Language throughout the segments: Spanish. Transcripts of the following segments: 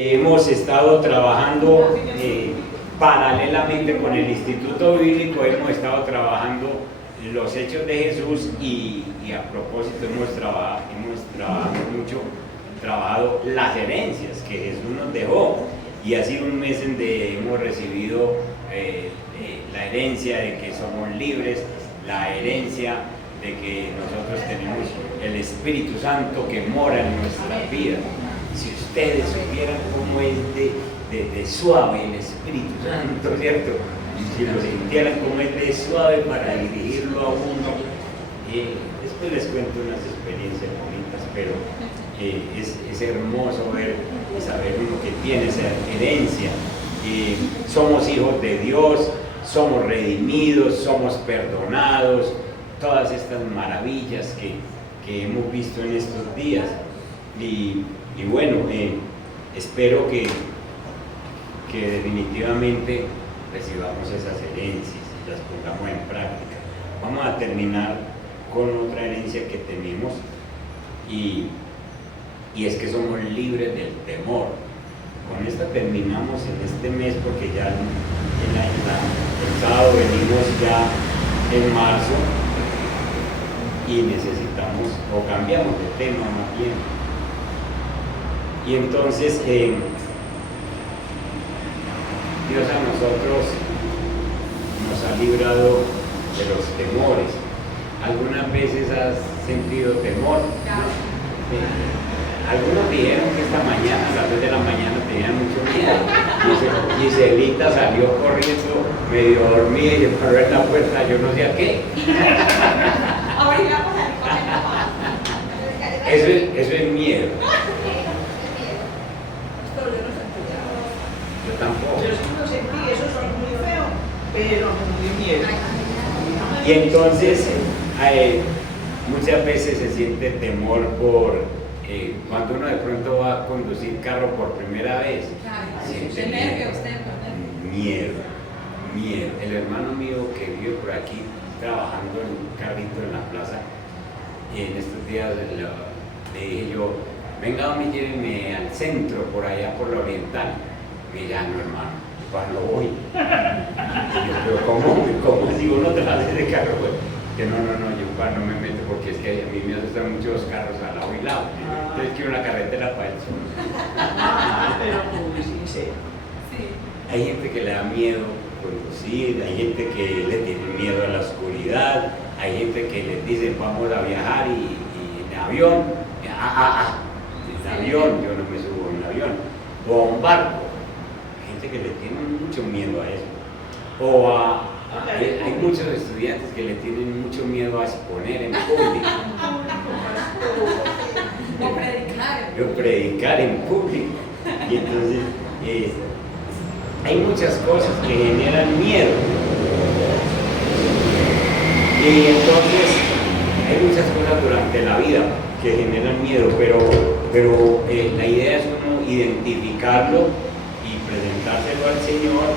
Hemos estado trabajando paralelamente con el Instituto Bíblico, hemos estado trabajando los hechos de Jesús y a propósito hemos trabajado las herencias que Jesús nos dejó, y ha sido un mes en que hemos recibido la herencia de que somos libres, la herencia de que nosotros tenemos el Espíritu Santo que mora en nuestras vidas. Si ustedes supieran cómo es de suave el Espíritu Santo, ¿cierto? Si lo sintieran cómo es de suave para dirigirlo a uno. Después les cuento unas experiencias bonitas, pero es hermoso ver y saber uno que tiene esa herencia. Somos hijos de Dios, somos redimidos, somos perdonados, todas estas maravillas que hemos visto en estos días. Y bueno, espero que definitivamente recibamos esas herencias y las pongamos en práctica. Vamos a terminar con otra herencia que tenemos, y es que somos libres del temor. Con esta terminamos en este mes, porque ya el sábado venimos ya en marzo y necesitamos, o cambiamos de tema más bien. Y entonces Dios a nosotros nos ha librado de los temores. ¿Algunas veces has sentido temor? Algunos dijeron que esta mañana, a las 2 de la mañana, tenían mucho miedo. Giselita salió corriendo, medio dormida, y paró en la puerta, yo no sé a qué. Eso es miedo. Yo tampoco. Yo sí lo sentí, eso es muy feo, pero muy miedo. Y entonces, muchas veces se siente temor por cuando uno de pronto va a conducir carro por primera vez. Siente miedo. El hermano mío que vive por aquí trabajando en un carrito en la plaza, y en estos días le dije yo: venga, lléveme al centro, por allá por la Oriental. Mira, no, hermano, ¿cuándo voy? Y yo, pero ¿cómo así uno te va a hacer de carro? Pues, que no, yo cuando me meto, porque es que a mí me asustan mucho los carros a lado y lado. Entonces quiero una carretera para el sur. Pero muy sincero. Hay gente que le da miedo conducir, hay gente que le tiene miedo a la oscuridad, hay gente que les dice vamos a viajar y en avión, en avión, yo no me subo en avión, o a un barco. Que le tienen mucho miedo a eso, hay muchos estudiantes que le tienen mucho miedo a exponer en público, o predicar en público, y entonces hay muchas cosas que generan miedo, y entonces hay muchas cosas durante la vida que generan miedo, pero la idea es uno identificarlo, presentárselo al Señor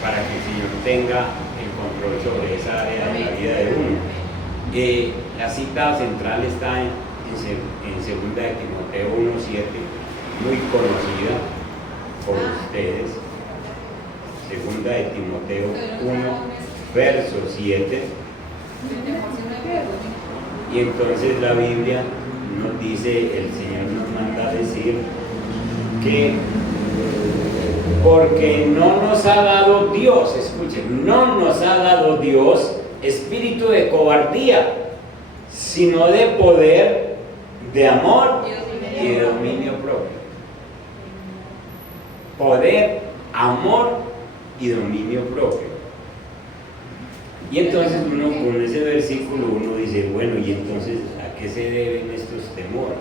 para que el Señor tenga el control sobre esa área de la vida de uno. La cita central está en 2 de Timoteo 1:7, muy conocida por ustedes. 2 de Timoteo 1, verso 7. Y entonces la Biblia nos dice, el Señor nos manda a decir que porque no nos ha dado Dios, escuchen, no nos ha dado Dios espíritu de cobardía, sino de poder, de amor y de dominio propio. Poder, amor y dominio propio. Y entonces uno con ese versículo uno dice, bueno, ¿y entonces a qué se deben estos temores?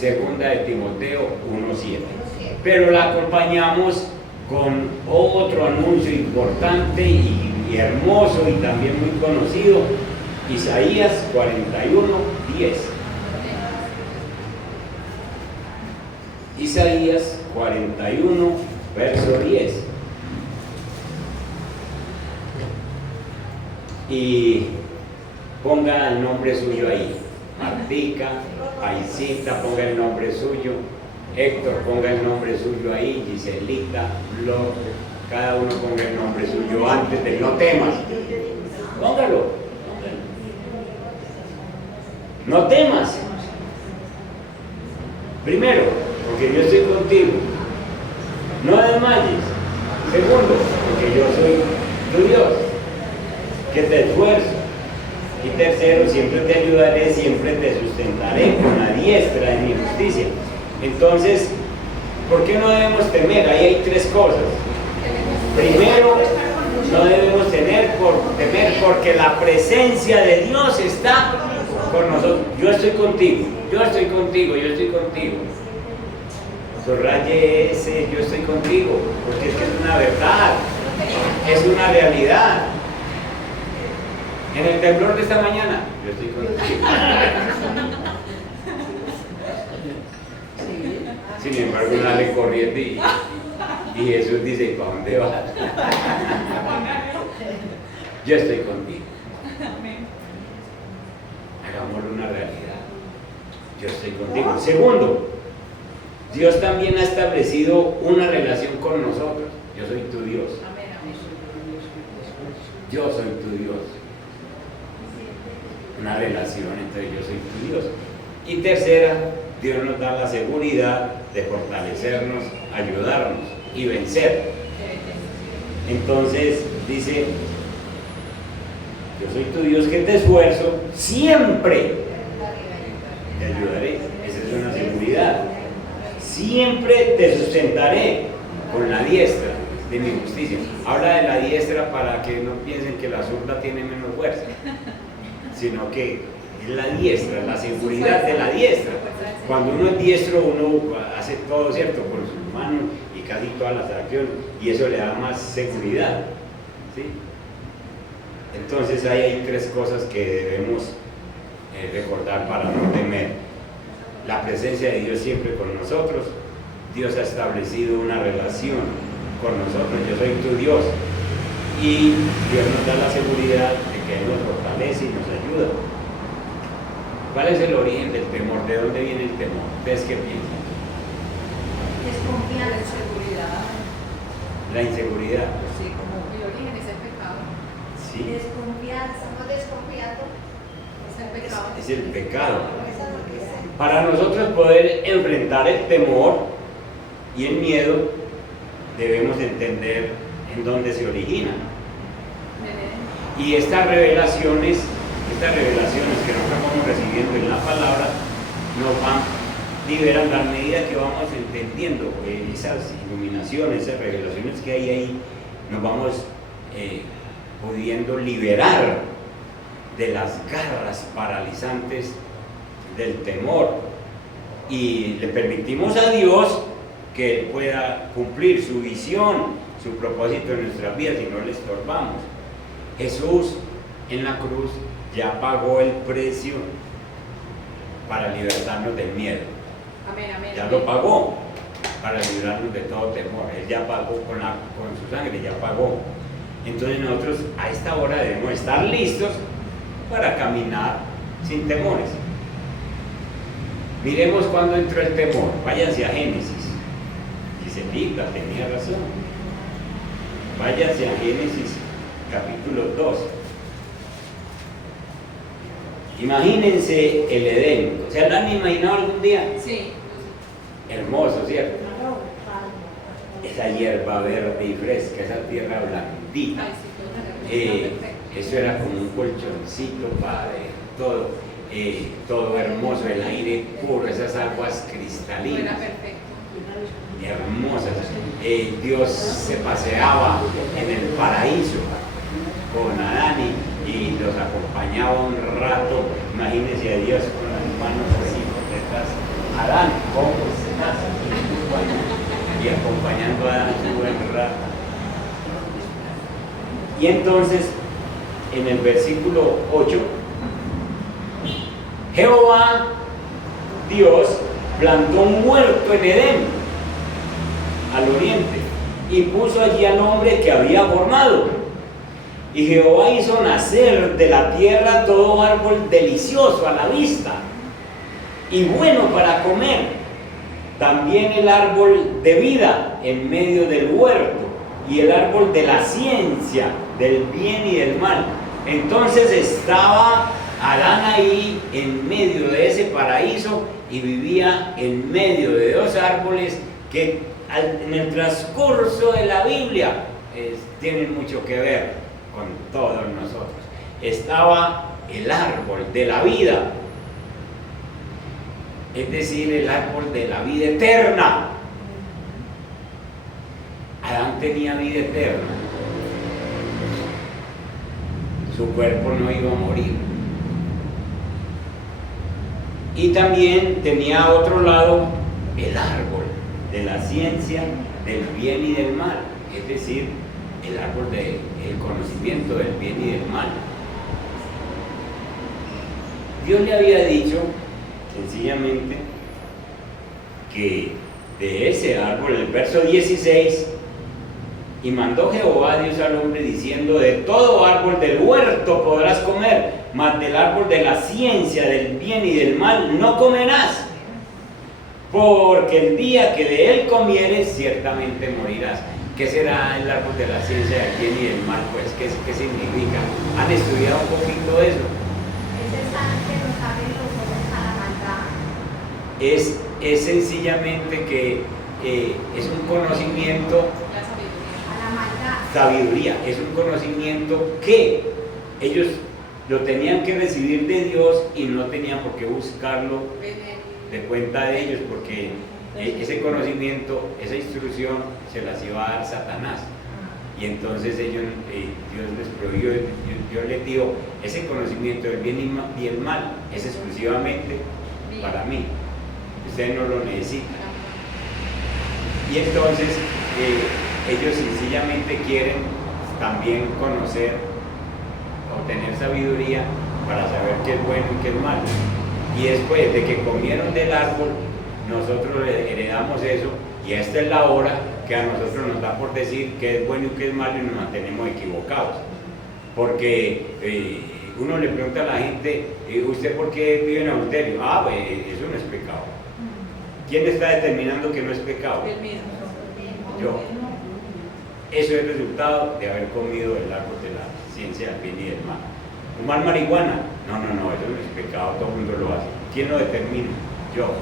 2 de Timoteo 1:7. Pero la acompañamos con otro anuncio importante y hermoso y también muy conocido, Isaías 41:10. Isaías 41, verso 10. Y ponga el nombre suyo ahí. Martica, Paisita, ponga el nombre suyo. Héctor ponga el nombre suyo ahí, Giselita, Flor, cada uno ponga el nombre suyo antes de no temas. Póngalo. No temas. Primero, porque yo estoy contigo. No desmayes. Segundo, porque yo soy tu Dios, que te esfuerzo. Y tercero, siempre te ayudaré, siempre te sustentaré con la diestra de mi justicia. Entonces, ¿por qué no debemos temer? Ahí hay tres cosas. Primero, no debemos temer porque la presencia de Dios está con nosotros. Yo estoy contigo, yo estoy contigo, yo estoy contigo. Subraye ese, yo estoy contigo, porque es que es una verdad, es una realidad. En el temblor de esta mañana, yo estoy contigo. Sin embargo, sale corriendo y Jesús dice, ¿para dónde vas? Yo estoy contigo. Hagámoslo una realidad. Yo estoy contigo. Segundo, Dios también ha establecido una relación con nosotros. Yo soy tu Dios. Yo soy tu Dios. Una relación entre yo soy tu Dios. Y tercera, Dios nos da la seguridad de fortalecernos, ayudarnos y vencer. Entonces dice, yo soy tu Dios que te esfuerzo, siempre te ayudaré. Esa es una seguridad. Siempre te sustentaré con la diestra de mi justicia. Habla de la diestra para que no piensen que la zurda tiene menos fuerza, sino que es la diestra, la seguridad de la diestra. Cuando uno es diestro, uno hace todo, ¿cierto?, con sus manos y casi todas las acciones, y eso le da más seguridad, ¿sí? Entonces ahí hay tres cosas que debemos recordar para no temer. La presencia de Dios siempre con nosotros. Dios ha establecido una relación con nosotros. Yo soy tu Dios. Y Dios nos da la seguridad de que Él nos fortalece y nos ayuda. ¿Cuál es el origen del temor? ¿De dónde viene el temor? ¿Ustedes qué piensan? Desconfianza, inseguridad. La inseguridad. Sí, como el origen es el pecado. Sí. Desconfianza, estamos desconfiando. Es el pecado. Es el pecado. Eso es lo que sé. Para nosotros poder enfrentar el temor y el miedo, debemos entender en dónde se origina. Y estas revelaciones que nosotros vamos recibiendo en la palabra nos van liberando a medida que vamos entendiendo esas iluminaciones, esas revelaciones que hay ahí, nos vamos pudiendo liberar de las garras paralizantes del temor y le permitimos a Dios que Él pueda cumplir su visión, su propósito en nuestras vidas y no le estorbamos. Jesús en la cruz ya pagó el precio para libertarnos del miedo. Amén, amén. Ya lo pagó para librarnos de todo temor. Él ya pagó con su sangre, ya pagó. Entonces nosotros a esta hora debemos estar listos para caminar sin temores. Miremos cuando entró el temor. Váyanse a Génesis. Giselita tenía razón. Váyanse a Génesis capítulo 2. Imagínense el Edén. ¿Se lo han imaginado algún día? Sí. Hermoso, ¿cierto? Esa hierba verde y fresca, esa tierra blandita. Ay, sí, Eso era como un colchoncito, padre, todo hermoso, el aire puro, esas aguas Era cristalinas, perfecto. hermosas. Dios se paseaba en el paraíso con Adán y los acompañaba un rato. Imagínense a Dios con las manos así por detrás. Adán, ¿cómo estás? Y acompañando a Adán un buen rato. Y entonces, en el versículo 8, Jehová, Dios, plantó un huerto en Edén, al oriente, y puso allí al hombre que había formado. Y Jehová hizo nacer de la tierra todo árbol delicioso a la vista y bueno para comer, también el árbol de vida en medio del huerto y el árbol de la ciencia del bien y del mal. Entonces estaba Adán ahí en medio de ese paraíso y vivía en medio de dos árboles que en el transcurso de la Biblia tienen mucho que ver con todos nosotros. Estaba el árbol de la vida, es decir, el árbol de la vida eterna. Adán tenía vida eterna. Su cuerpo no iba a morir. Y también tenía a otro lado el árbol de la ciencia del bien y del mal, es decir, el árbol del conocimiento del bien y del mal. Dios le había dicho sencillamente que de ese árbol, el verso 16, y mandó Jehová Dios al hombre diciendo: de todo árbol del huerto podrás comer, mas del árbol de la ciencia del bien y del mal no comerás, porque el día que de él comieres ciertamente morirás. ¿Qué será el árbol de la ciencia del bien y del mal? Pues, ¿qué significa? ¿Han estudiado un poquito eso? Ese sabe que nos abre los ojos a la maldad. Es sencillamente que es un conocimiento, La sabiduría. A la maldad. sabiduría, es un conocimiento que ellos lo tenían que recibir de Dios y no tenían por qué buscarlo de cuenta de ellos, porque ese conocimiento, esa instrucción se las iba a dar Satanás. Y entonces ellos, Dios les prohibió, Dios les dijo: ese conocimiento del bien y el mal es exclusivamente para mí, ustedes no lo necesitan. Y entonces ellos sencillamente quieren también conocer o tener sabiduría para saber qué es bueno y qué es malo. Y después de que comieron del árbol, nosotros heredamos eso, y esta es la hora que a nosotros nos da por decir qué es bueno y qué es malo, y nos mantenemos equivocados. Porque uno le pregunta a la gente: ¿usted por qué vive en adulterio? Ah, pues eso no es pecado. ¿Quién está determinando que no es pecado? El mismo. Yo. Eso es el resultado de haber comido el árbol de la ciencia del bien y del mal. ¿Fumar marihuana? No, eso no es pecado, todo el mundo lo hace. ¿Quién lo determina? Yo.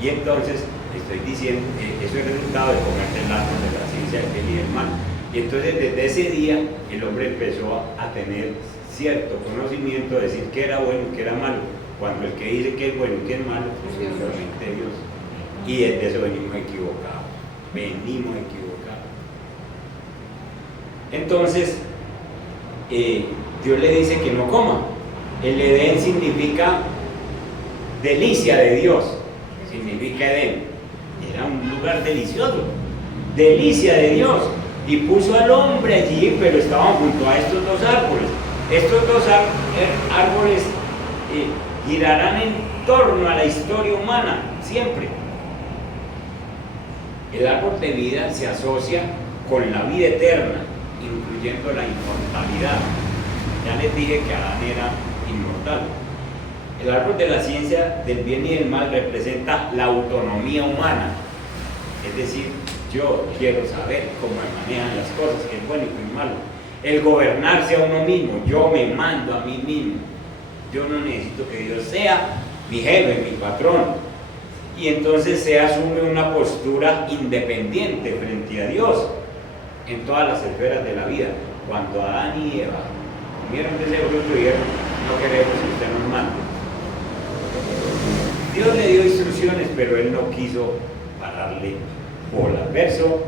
Y entonces estoy diciendo, eso es el resultado de comer del árbol de la ciencia del bien y del mal. Y entonces desde ese día el hombre empezó a tener cierto conocimiento, de decir qué era bueno y qué era malo, cuando el que dice que es bueno y que es malo es únicamente Dios. Y desde eso venimos equivocados. Entonces Dios le dice que no coma. El Edén significa delicia de Dios, significa Edén, era un lugar delicioso, delicia de Dios, y puso al hombre allí, pero estaban junto a estos dos árboles. Estos dos árboles girarán en torno a la historia humana siempre. El árbol de vida se asocia con la vida eterna, incluyendo la inmortalidad. Ya les dije que Adán era inmortal. El árbol de la ciencia del bien y del mal representa la autonomía humana, es decir, yo quiero saber cómo me manejan las cosas, qué es bueno y qué es malo. El gobernarse a uno mismo, yo me mando a mí mismo, yo no necesito que Dios sea mi jefe, mi patrón. Y entonces se asume una postura independiente frente a Dios en todas las esferas de la vida. Cuando Adán y Eva comieron de ese fruto y dijeron: no queremos que usted nos mande. Dios le dio instrucciones, pero él no quiso pararle bola. Verso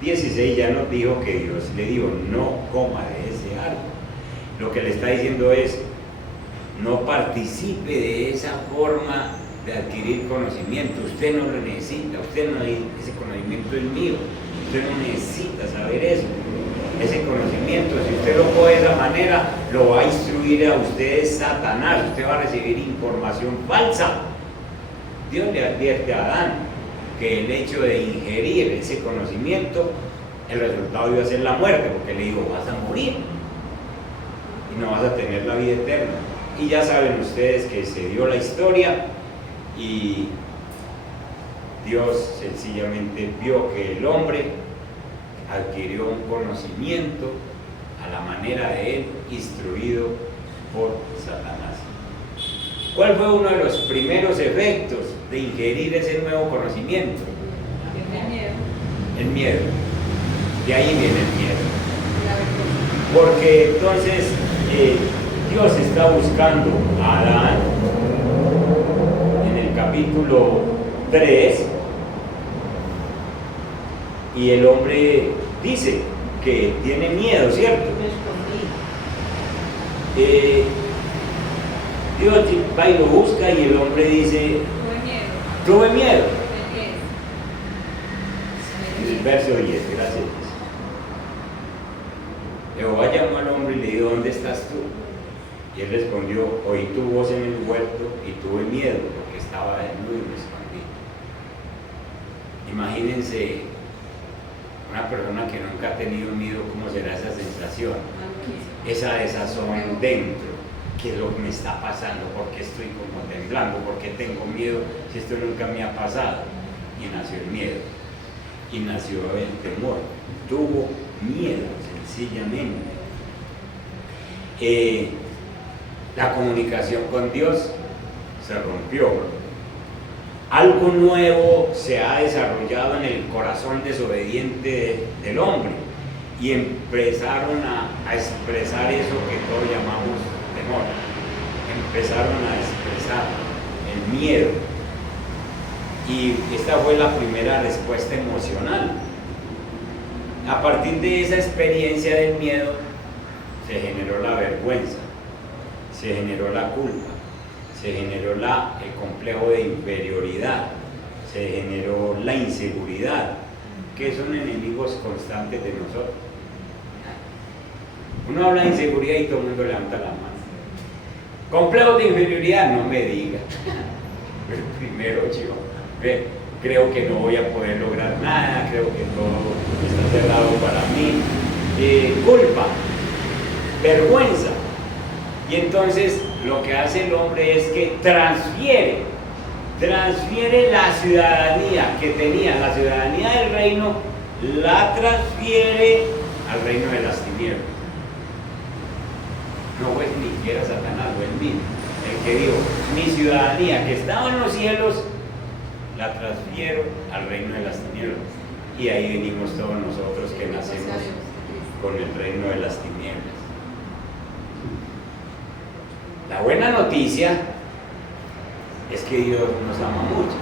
16 ya nos dijo que Dios le dijo: no coma de ese árbol. Lo que le está diciendo es: no participe de esa forma de adquirir conocimiento. Usted no lo necesita, ese conocimiento es mío, usted no necesita saber eso. Ese conocimiento, si usted lo coge de esa manera, lo va a instruir a ustedes Satanás, usted va a recibir información falsa. Dios le advierte a Adán que el hecho de ingerir ese conocimiento, el resultado iba a ser la muerte, porque le dijo: vas a morir y no vas a tener la vida eterna. Y ya saben ustedes que se dio la historia y Dios sencillamente vio que el hombre adquirió un conocimiento a la manera de él, instruido por Satanás. ¿Cuál fue uno de los primeros efectos de ingerir ese nuevo conocimiento? El miedo. El miedo. De ahí viene el miedo. La vergüenza. Porque entonces Dios está buscando a Adán en el capítulo 3 y el hombre dice que tiene miedo, ¿cierto? Me escondí. Dios va y lo busca y el hombre dice, Tuve miedo. tuve miedo. El El verso 10, gracias. Jehová llamó al hombre y le dijo, ¿dónde estás tú? Y él respondió, oí tu voz en el huerto y tuve miedo porque estaba desnudo y me escondí. Imagínense una persona que nunca ha tenido miedo, ¿cómo será esa sensación? Esa desazón dentro. ¿Qué es lo que me está pasando? ¿Por qué estoy como temblando? ¿Por qué tengo miedo si esto nunca me ha pasado? Y nació el miedo. Y nació el temor. Tuvo miedo, sencillamente. La comunicación con Dios se rompió. Algo nuevo se ha desarrollado en el corazón desobediente del hombre y empezaron a expresar eso que todos llamamos temor. Empezaron a expresar el miedo. Y esta fue la primera respuesta emocional. A partir de esa experiencia del miedo se generó la vergüenza, se generó la culpa, se generó el complejo de inferioridad, se generó la inseguridad, que son enemigos constantes de nosotros. Uno habla de inseguridad y todo el mundo levanta la mano. Complejo de inferioridad, no me diga. Pero primero yo creo que no voy a poder lograr nada, creo que todo está cerrado para mí. Culpa, vergüenza. Y entonces lo que hace el hombre es que transfiere la ciudadanía que tenía, la ciudadanía del reino, la transfiere al reino de las tinieblas. No fue ni siquiera Satanás, fue él mismo, el que dijo, mi ciudadanía que estaba en los cielos, la transfiero al reino de las tinieblas. Y ahí venimos todos nosotros que nacemos con el reino de las tinieblas. La buena noticia es que Dios nos ama mucho.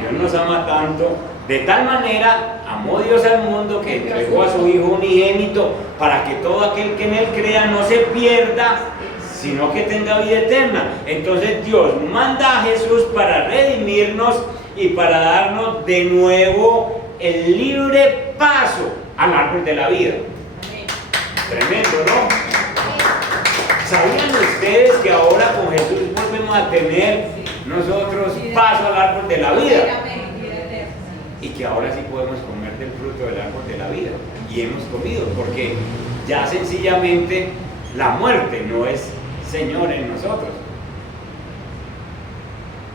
Dios nos ama tanto, de tal manera amó Dios al mundo que entregó a su Hijo unigénito para que todo aquel que en Él crea no se pierda, sino que tenga vida eterna. Entonces Dios manda a Jesús para redimirnos y para darnos de nuevo el libre paso al árbol de la vida. Tremendo, ¿no? ¿Sabían ustedes que ahora con Jesús volvemos a tener nosotros paso al árbol de la vida? Y que ahora sí podemos comer del fruto del árbol de la vida. Y hemos comido, porque ya sencillamente la muerte no es Señor en nosotros.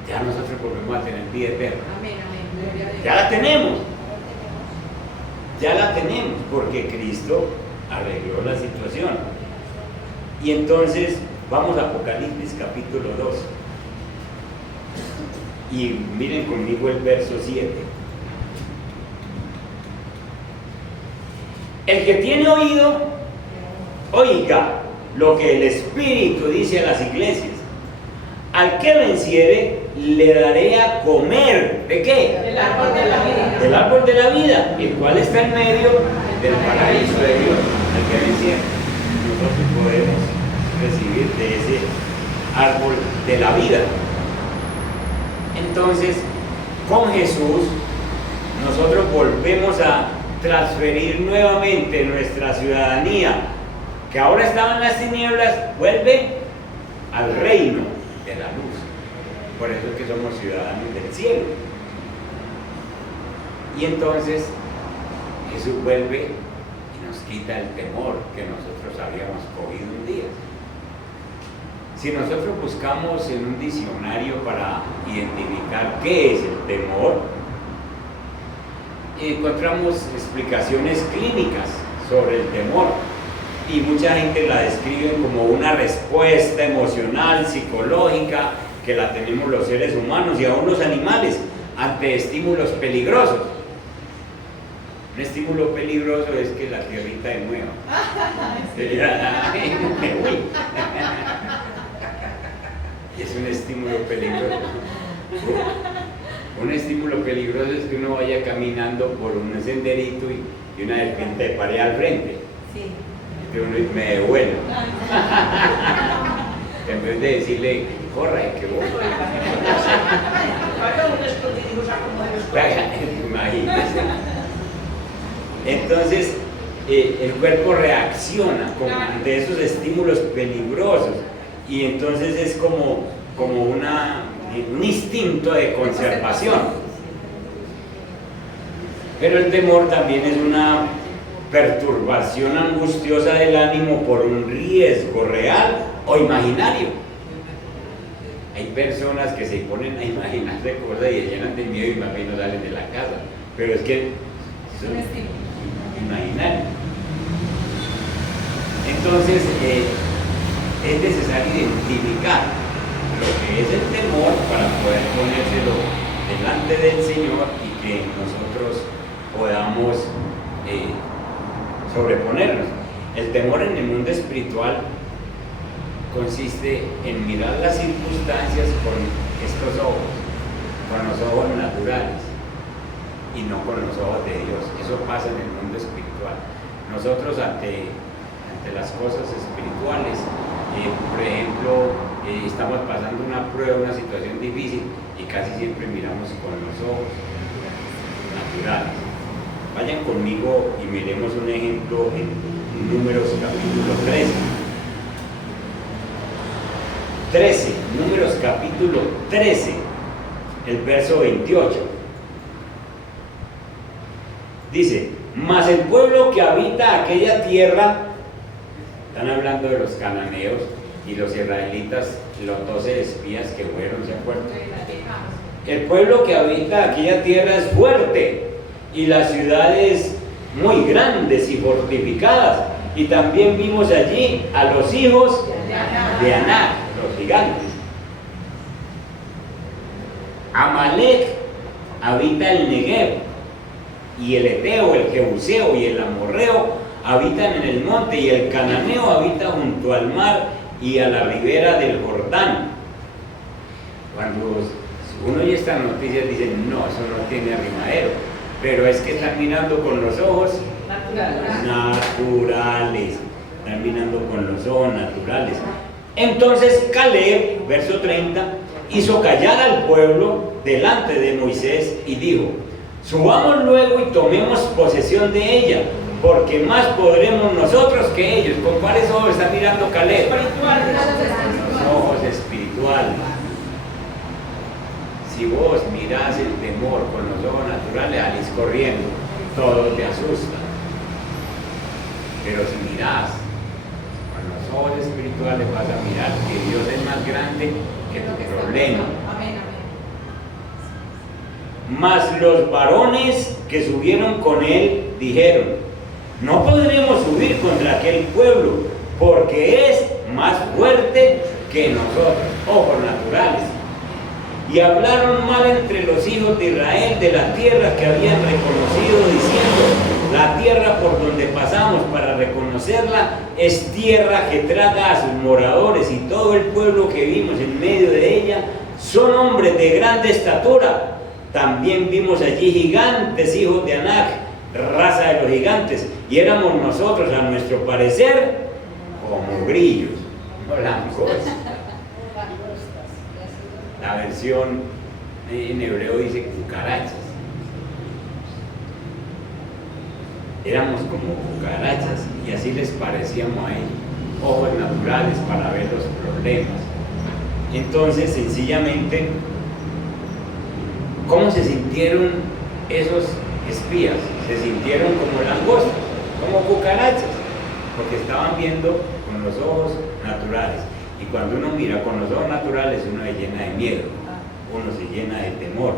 Ya nosotros volvemos a tener vida eterna. Ya la tenemos. Ya la tenemos, porque Cristo arregló la situación. Y entonces vamos a Apocalipsis capítulo 2. Y miren conmigo el verso 7. El que tiene oído, oiga lo que el Espíritu dice a las iglesias. Al que venciere, le daré a comer. ¿De qué? Del árbol de la vida. Del árbol de la vida, el cual está en medio del paraíso de Dios. Al que venciere, nosotros podemos recibir de ese árbol de la vida. Entonces, con Jesús, nosotros volvemos a transferir nuevamente nuestra ciudadanía, que ahora estaba en las tinieblas, vuelve al reino de la luz. Por eso es que somos ciudadanos del cielo. Y entonces Jesús vuelve y nos quita el temor que nosotros habíamos cogido un día. Si nosotros buscamos en un diccionario para identificar qué es el temor, encontramos explicaciones clínicas sobre el temor y mucha gente la describe como una respuesta emocional, psicológica que la tenemos los seres humanos y aún los animales ante estímulos peligrosos. Un estímulo peligroso es que la tierrita de nuevo. Es un estímulo peligroso. Un estímulo peligroso es que uno vaya caminando por un senderito y una serpiente de pared al frente. Sí. Y uno dice, me devuelvo. En vez de decirle, corra, que vos. Imagínese. Entonces, el cuerpo reacciona ante esos estímulos peligrosos y entonces es como un instinto de conservación. Pero el temor también es una perturbación angustiosa del ánimo por un riesgo real o imaginario. Hay personas que se ponen a imaginarse cosas y se llenan de miedo y más bien no salen de la casa, pero es que son imaginarios. Entonces es necesario identificar lo que es el temor para poder ponérselo delante del Señor y que nosotros podamos sobreponernos. El temor en el mundo espiritual consiste en mirar las circunstancias con estos ojos, con los ojos naturales y no con los ojos de Dios. Eso pasa en el mundo espiritual. Nosotros ante las cosas espirituales, por ejemplo, estamos pasando una prueba, una situación difícil y casi siempre miramos con los ojos naturales. Vayan conmigo y miremos un ejemplo en Números capítulo 13, Números capítulo 13, el verso 28. Dice, mas el pueblo que habita aquella tierra, están hablando de los cananeos y los israelitas, los 12 espías que fueron, ¿se acuerdan? El pueblo que habita aquella tierra es fuerte y las ciudades muy grandes y fortificadas. Y también vimos allí a los hijos de Anac, los gigantes. Amalek habita el Negev, y el Eteo, el Jebuseo y el Amorreo habitan en el monte, y el Cananeo habita junto al mar y a la ribera del Jordán. Cuando uno oye estas noticias dicen, no, eso no tiene arrimadero, pero es que están mirando con los ojos naturales, están mirando con los ojos naturales. Entonces Caleb, verso 30, hizo callar al pueblo delante de Moisés y dijo, subamos luego y tomemos posesión de ella, porque más podremos nosotros que ellos. ¿Con cuáles ojos está mirando Caleb? Los ojos espirituales. Si vos mirás el temor con los ojos naturales, salís corriendo, todo te asusta. Pero si mirás con los ojos espirituales, vas a mirar que Dios es más grande que tu problema. Mas los varones que subieron con él dijeron, no podremos subir contra aquel pueblo, porque es más fuerte que nosotros. Ojos naturales. Y hablaron mal entre los hijos de Israel de la tierra que habían reconocido, diciendo, la tierra por donde pasamos para reconocerla es tierra que traga a sus moradores, y todo el pueblo que vimos en medio de ella son hombres de grande estatura. También vimos allí gigantes, hijos de Anac, raza de los gigantes, y éramos nosotros, a nuestro parecer, como grillos, blancos. La versión en hebreo dice cucarachas. Éramos como cucarachas y así les parecíamos a ellos, ojos naturales para ver los problemas. Entonces, sencillamente, ¿cómo se sintieron esos espías? Se sintieron como langostas, como cucarachas, porque estaban viendo con los ojos naturales. Y cuando uno mira con los ojos naturales, uno se llena de miedo, uno se llena de temor.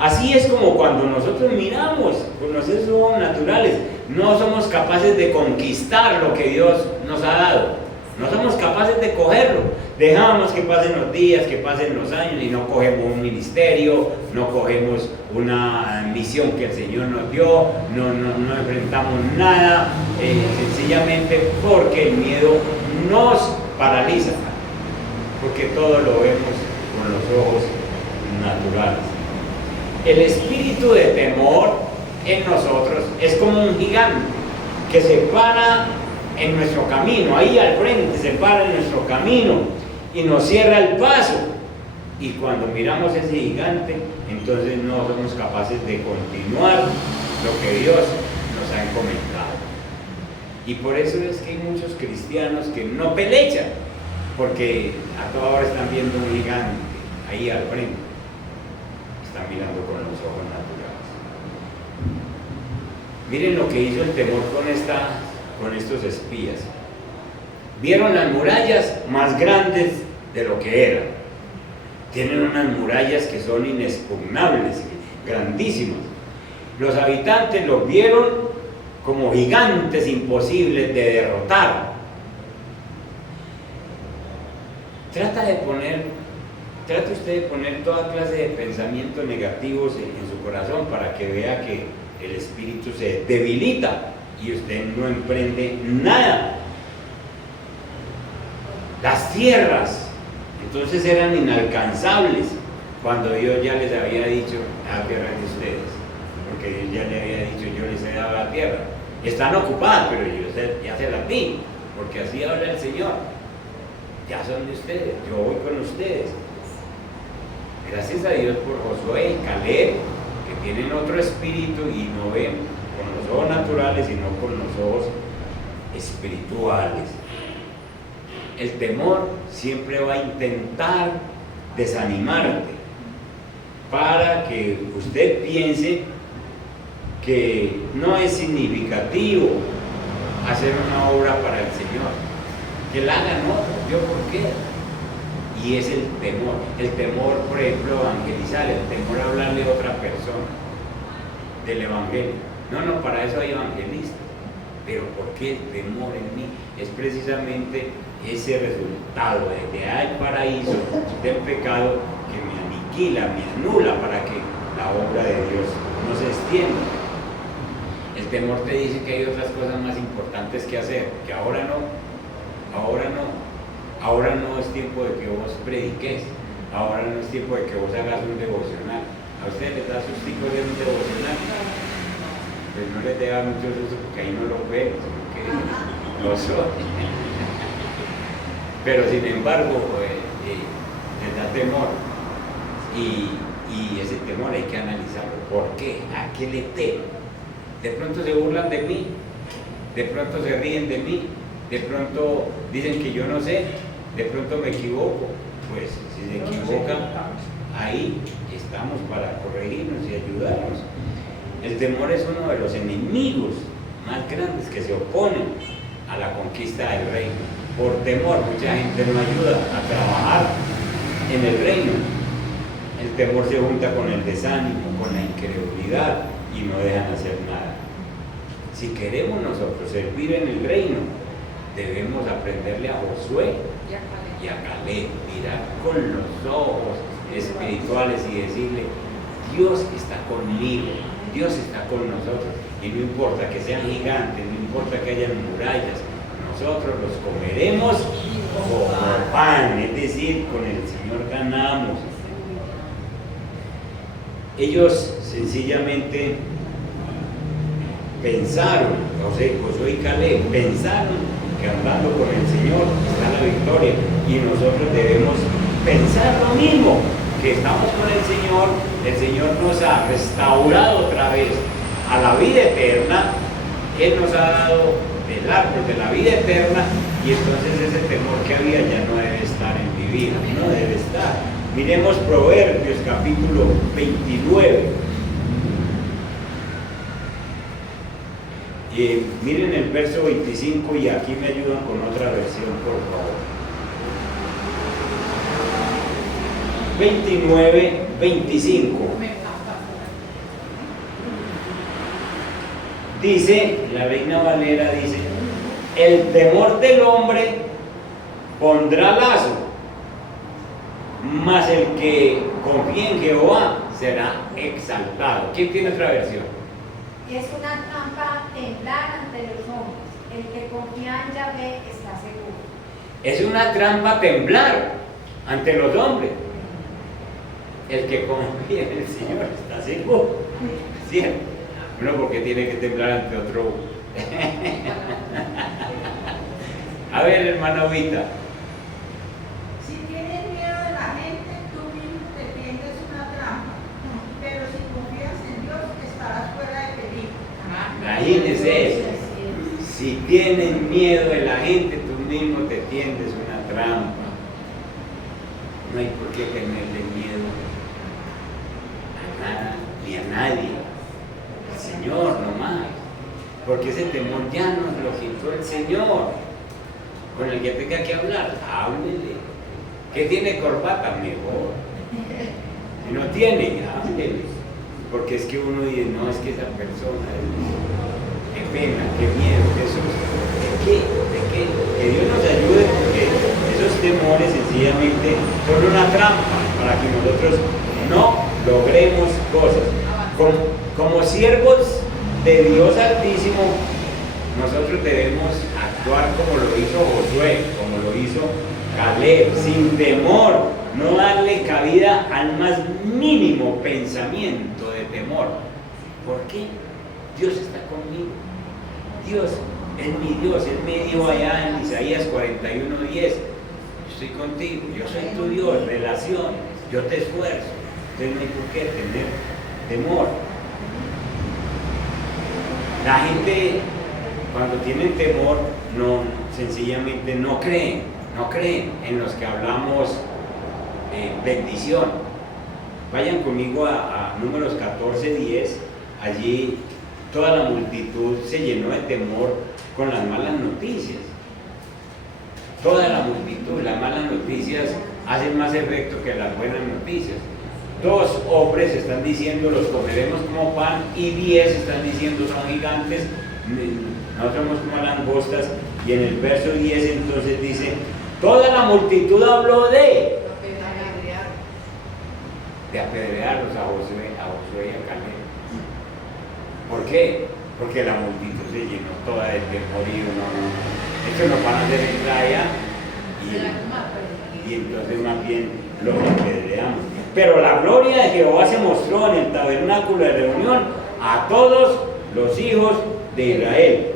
Así es como cuando nosotros miramos con los seres humanos naturales. No somos capaces de conquistar lo que Dios nos ha dado. No somos capaces de cogerlo. Dejamos que pasen los días, que pasen los años y no cogemos un ministerio, no cogemos una misión que el Señor nos dio, no enfrentamos nada, sencillamente porque el miedo nos paraliza, porque todo lo vemos con los ojos naturales. El espíritu de temor en nosotros es como un gigante que se para en nuestro camino, ahí al frente, se para en nuestro camino y nos cierra el paso. Y cuando miramos ese gigante, entonces no somos capaces de continuar lo que Dios nos ha encomendado. Y por eso es que hay muchos cristianos que no pelechan, porque a toda hora están viendo un gigante ahí al frente, están mirando con los ojos naturales. Miren lo que hizo el temor con estos espías. Vieron las murallas más grandes de lo que eran. Tienen unas murallas que son inexpugnables, grandísimas. Los habitantes los vieron como gigantes imposibles de derrotar. Trate usted de poner toda clase de pensamientos negativos en su corazón para que vea que el espíritu se debilita y usted no emprende nada. Las tierras entonces eran inalcanzables cuando Dios ya les había dicho: la tierra es de ustedes, porque Dios ya le había dicho: yo les he dado la tierra. Están ocupadas, pero yo ya se las di, porque así habla el Señor. Ya son de ustedes, yo voy con ustedes. Gracias a Dios por Josué y Caleb, que tienen otro espíritu y no ven con los ojos naturales, sino con los ojos espirituales. El temor siempre va a intentar desanimarte para que usted piense que no es significativo hacer una obra para el Señor, que la hagan otros, ¿yo por qué? Y es el temor, por ejemplo, evangelizar, el temor a hablarle a otra persona del evangelio. No, para eso hay evangelistas, pero ¿por qué el temor en mí? Es precisamente ese resultado de el paraíso del pecado que me aniquila, me anula para que la obra de Dios no se extienda. El temor te dice que hay otras cosas más importantes que hacer, que ahora no es tiempo de que vos prediques, ahora no es tiempo de que vos hagas un devocional. A ustedes les da sustico de un devocional, pues no les da mucho susto porque ahí no lo ven, sino que lo son. Pero sin embargo, les da temor, y ese temor hay que analizarlo. ¿Por qué? ¿A qué le temo? De pronto se burlan de mí, de pronto se ríen de mí, de pronto dicen que yo no sé, de pronto me equivoco. Pues si se equivocan, ahí estamos para corregirnos y ayudarnos. El temor es uno de los enemigos más grandes que se oponen a la conquista del reino. Por temor, mucha gente no ayuda a trabajar en el reino. El temor se junta con el desánimo, con la incredulidad y no dejan hacer nada. Si queremos nosotros servir en el reino, debemos aprenderle a Josué y a Caleb, mirar con los ojos espirituales y decirle: Dios está conmigo, Dios está con nosotros, y no importa que sean gigantes, no importa que hayan murallas, nosotros los comeremos como pan, es decir, con el Señor ganamos. Ellos sencillamente pensaron, Josué y Caleb pensaron que andando con el Señor está la victoria, y nosotros debemos pensar lo mismo, que estamos con el Señor nos ha restaurado otra vez a la vida eterna, Él nos ha dado el árbol de la vida eterna, y entonces ese temor que había ya no debe estar en mi vida, no debe estar. Miremos Proverbios capítulo 29. Miren el verso 25, y aquí me ayudan con otra versión, por favor. 29, 25. Dice, la Reina Valera dice, el temor del hombre pondrá lazo, mas el que confía en Jehová será exaltado. ¿Quién tiene otra versión? Es una trampa temblar ante los hombres. El que confía en Yahvé está seguro. Es una trampa temblar ante los hombres. El que confía en el Señor está seguro. ¿Cierto? Bueno, porque tiene que temblar ante otro. A ver, hermana Huita. Si tienes miedo de la gente, tú mismo te tiendes una trampa. Pero si confías en Dios, estarás fuera de peligro. Imagínense eso. Si tienes miedo de la gente, tú mismo te tiendes una trampa. No hay por qué tenerle miedo a nada ni a nadie. Al Señor nomás. Porque ese temor ya nos lo quitó el Señor. Con el que tenga que hablar, háblele. ¿Que tiene corbata? Mejor. Si no tiene, háblele. Porque es que uno dice, no, es que esa persona, qué pena, qué miedo, qué susto. ¿De qué? ¿De qué? Que Dios nos ayude, porque esos temores sencillamente son una trampa para que nosotros no logremos cosas. Como siervos de Dios Altísimo, nosotros debemos actuar como lo hizo Josué, como lo hizo Caleb, sin temor, no darle cabida al más mínimo pensamiento de temor. ¿Por qué? Dios está conmigo. Dios es mi Dios. Él me dijo allá en Isaías 41:10, estoy contigo, yo soy tu Dios, relación, yo te esfuerzo. Entonces no hay por qué tener temor. La gente, cuando tienen temor, sencillamente no creen en los que hablamos bendición. Vayan conmigo a Números 14:10. Allí toda la multitud se llenó de temor con las malas noticias. Toda la multitud, las malas noticias hacen más efecto que las buenas noticias. 2 hombres están diciendo, los comeremos como pan, y 10 están diciendo, son gigantes, nosotros somos como langostas. Y en el verso 10 entonces dice, toda la multitud habló de apedrearlos a Josué y a Caleb. ¿Por qué? Porque la multitud se llenó toda de temor y estos nos van a hacer entrar allá y entonces más bien los apedreamos. Pero la gloria de Jehová se mostró en el tabernáculo de reunión a todos los hijos de Israel.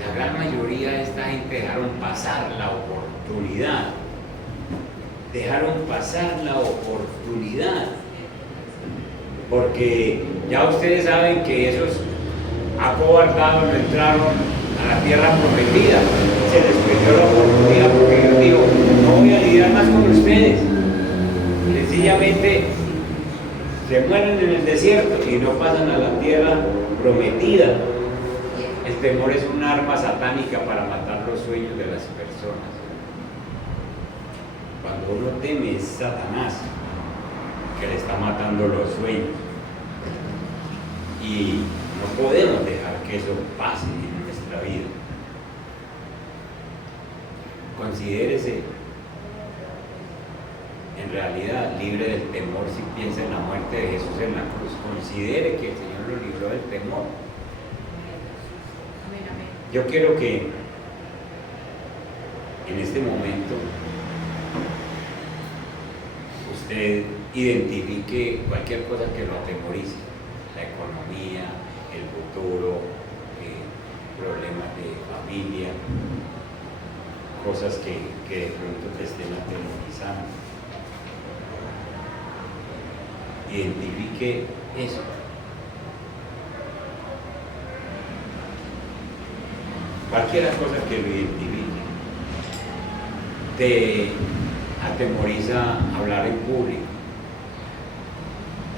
La gran mayoría de esta gente dejaron pasar la oportunidad. Dejaron pasar la oportunidad. Porque ya ustedes saben que esos acobardados no entraron a la tierra prometida. Se les perdió la oportunidad porque Dios dijo, no voy a lidiar más con ustedes. Sencillamente se mueren en el desierto y no pasan a la tierra prometida. El temor es un arma satánica para matar los sueños de las personas. Cuando uno teme es Satanás que le está matando los sueños. Y no podemos dejar que eso pase en nuestra vida. Considérese en realidad libre del temor si piensa en la muerte de Jesús en la cruz. Considere que el Señor lo libró del temor. Yo quiero que en este momento usted identifique cualquier cosa que lo atemorice, la economía, el futuro, problemas de familia, cosas que de pronto te estén atemorizando. Identifique eso. Cualquier cosa que lo identifique. Te atemoriza hablar en público,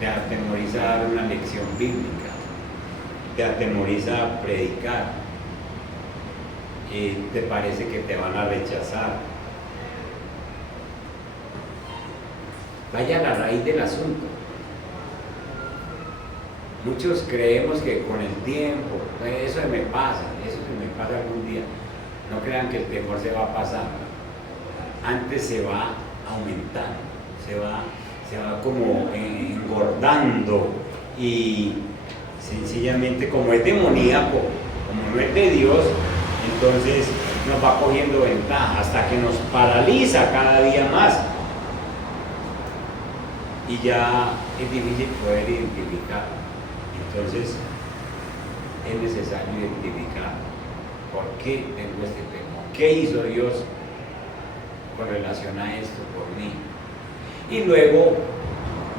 te atemoriza dar una lección bíblica, te atemoriza predicar, te parece que te van a rechazar. Vaya a la raíz del asunto. Muchos creemos que con el tiempo, eso se me pasa algún día. No crean que el temor se va a pasar. Antes se va aumentando, se va como engordando, y sencillamente, como es demoníaco, como no es de Dios, entonces nos va cogiendo ventaja hasta que nos paraliza cada día más, y ya es difícil poder identificar. Entonces es necesario identificar por qué tengo este temor, qué hizo Dios con relación a esto por mí, y luego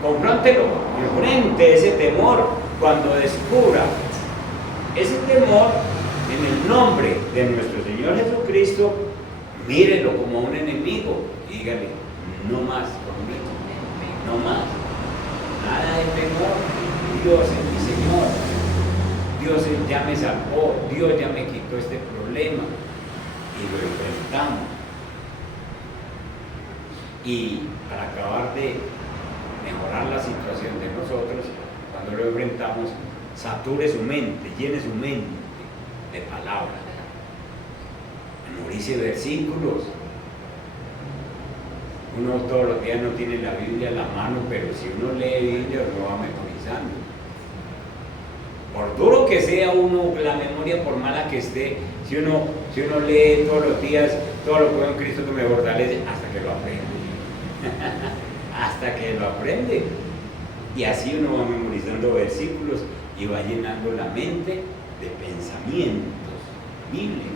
confróntelo, enfrente ese temor. Cuando descubra ese temor, en el nombre de nuestro Señor Jesucristo, mírelo como un enemigo y dígale: no más conmigo, no más, nada de temor. Dios es mi Señor, Dios ya me salvó, Dios ya me quitó este problema, y lo enfrentamos. Y para acabar de mejorar la situación de nosotros, cuando lo enfrentamos, sature su mente, llene su mente de palabras, memorice versículos. Uno todos los días no tiene la Biblia a la mano, pero si uno lee Biblia lo va memorizando. Por duro que sea uno, la memoria, por mala que esté, si uno lee todos los días, todo lo puedo en Cristo que me fortalece, hasta que lo aprende. Hasta que lo aprende. Y así uno va memorizando versículos y va llenando la mente de pensamientos bíblicos.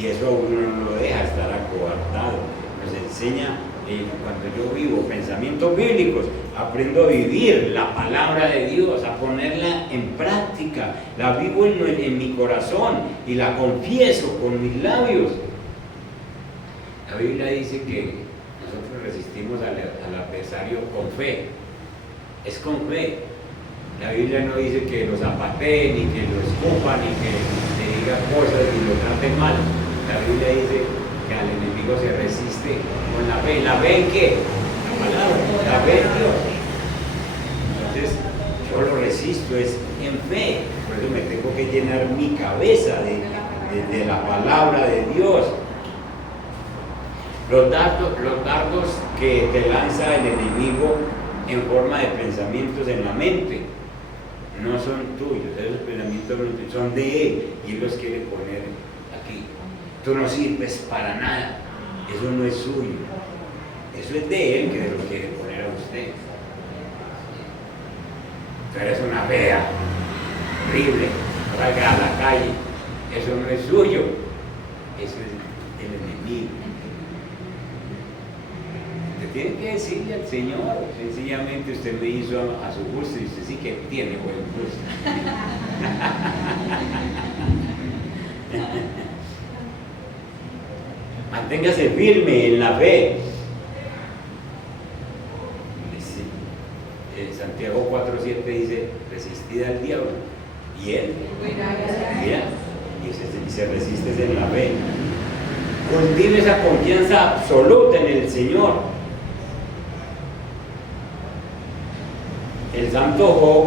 Y eso uno no lo deja estar acobardado. Nos enseña, cuando yo vivo pensamientos bíblicos, aprendo a vivir la palabra de Dios, a ponerla en práctica. La vivo en mi corazón y la confieso con mis labios. La Biblia dice que nosotros resistimos al adversario con fe. Es con fe. La Biblia no dice que lo zapateen, ni que lo escupan, ni que le digan cosas y lo traten mal. La Biblia dice que al enemigo se resiste con la fe. ¿La fe en qué? La palabra. La fe en Dios. Entonces, yo lo resisto, es en fe. Por eso me tengo que llenar mi cabeza de la palabra de Dios. Los dardos que te lanza el enemigo en forma de pensamientos en la mente no son tuyos, esos pensamientos son de él, y él los quiere poner aquí. Tú no sirves para nada, eso no es suyo, eso es de él, que se lo quiere poner a usted. Tú eres una fea, horrible, salga a la calle, eso no es suyo, eso es el enemigo. Tiene que decirle al Señor, sencillamente: usted me hizo a su gusto, y usted sí que tiene buen gusto. Manténgase firme en la fe. Santiago 4:7 dice: resistid al diablo y él mira, y se resiste en la fe. Cultive esa confianza absoluta en el Señor. El santo Job,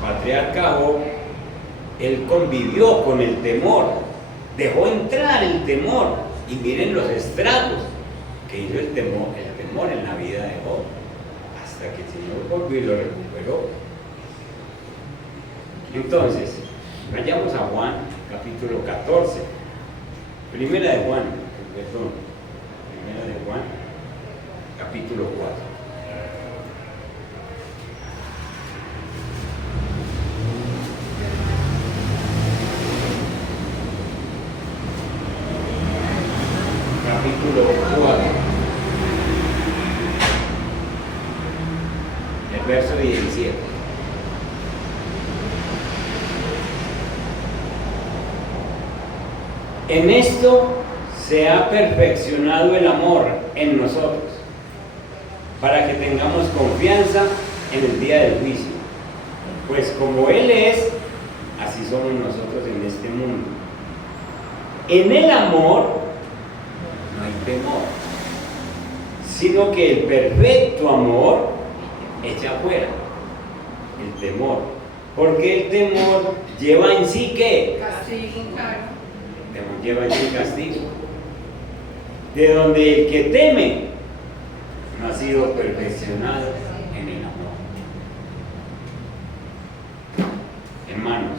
patriarca Job, él convivió con el temor, dejó entrar el temor, y miren los estragos que hizo el temor en la vida de Job, hasta que el Señor volvió y lo recuperó. Entonces, vayamos a Juan capítulo 14, Primera de Juan capítulo 4. Capítulo 4, el verso 17. En esto se ha perfeccionado el amor en nosotros, para que tengamos confianza en el día del juicio. Pues como Él es, así somos nosotros en este mundo. En el amor no hay temor, sino que el perfecto amor echa fuera el temor. Porque el temor lleva en sí ¿qué? Castigo, claro. El temor lleva en sí castigo. De donde el que teme no ha sido perfeccionado en el amor. Hermanos,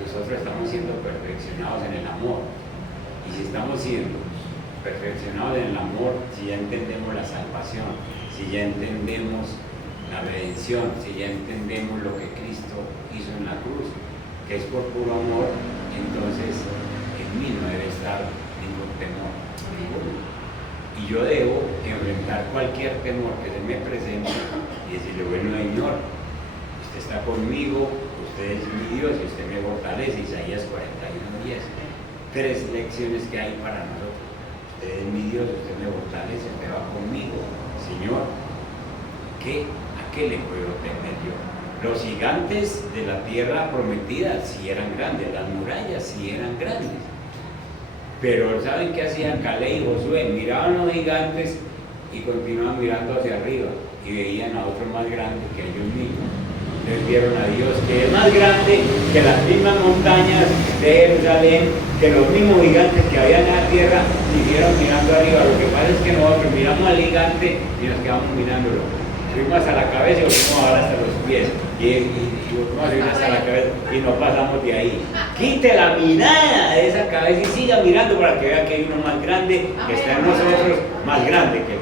nosotros estamos siendo perfeccionados en el amor. Y si estamos siendo perfeccionados en el amor, si ya entendemos la salvación, si ya entendemos la redención, si ya entendemos lo que Cristo hizo en la cruz, que es por puro amor, entonces en mí no debe estar ningún temor. Y yo debo enfrentar cualquier temor que se me presente y decirle, bueno, Señor, usted está conmigo, usted es mi Dios y usted me fortalece. Isaías 41:10. 3 lecciones que hay para nosotros. Usted es mi Dios, usted me fortalece, usted va conmigo. Señor, ¿a qué le puedo temer yo? Los gigantes de la tierra prometida sí eran grandes, las murallas sí eran grandes. Pero ¿saben qué hacían Caleb y Josué? Miraban los gigantes y continuaban mirando hacia arriba y veían a otro más grande que ellos mismos. Entonces vieron a Dios que es más grande que las mismas montañas de Jerusalén, que los mismos gigantes que había en la tierra, siguieron mirando arriba. Lo que pasa es que nosotros miramos al gigante y nos quedamos mirándolo. Fuimos hasta la cabeza y volvimos ahora hasta los pies. Y volvimos a subir hasta la cabeza y no pasamos de ahí. Quite la mirada de esa cabeza y siga mirando para que vea que hay uno más grande que está en nosotros, más grande que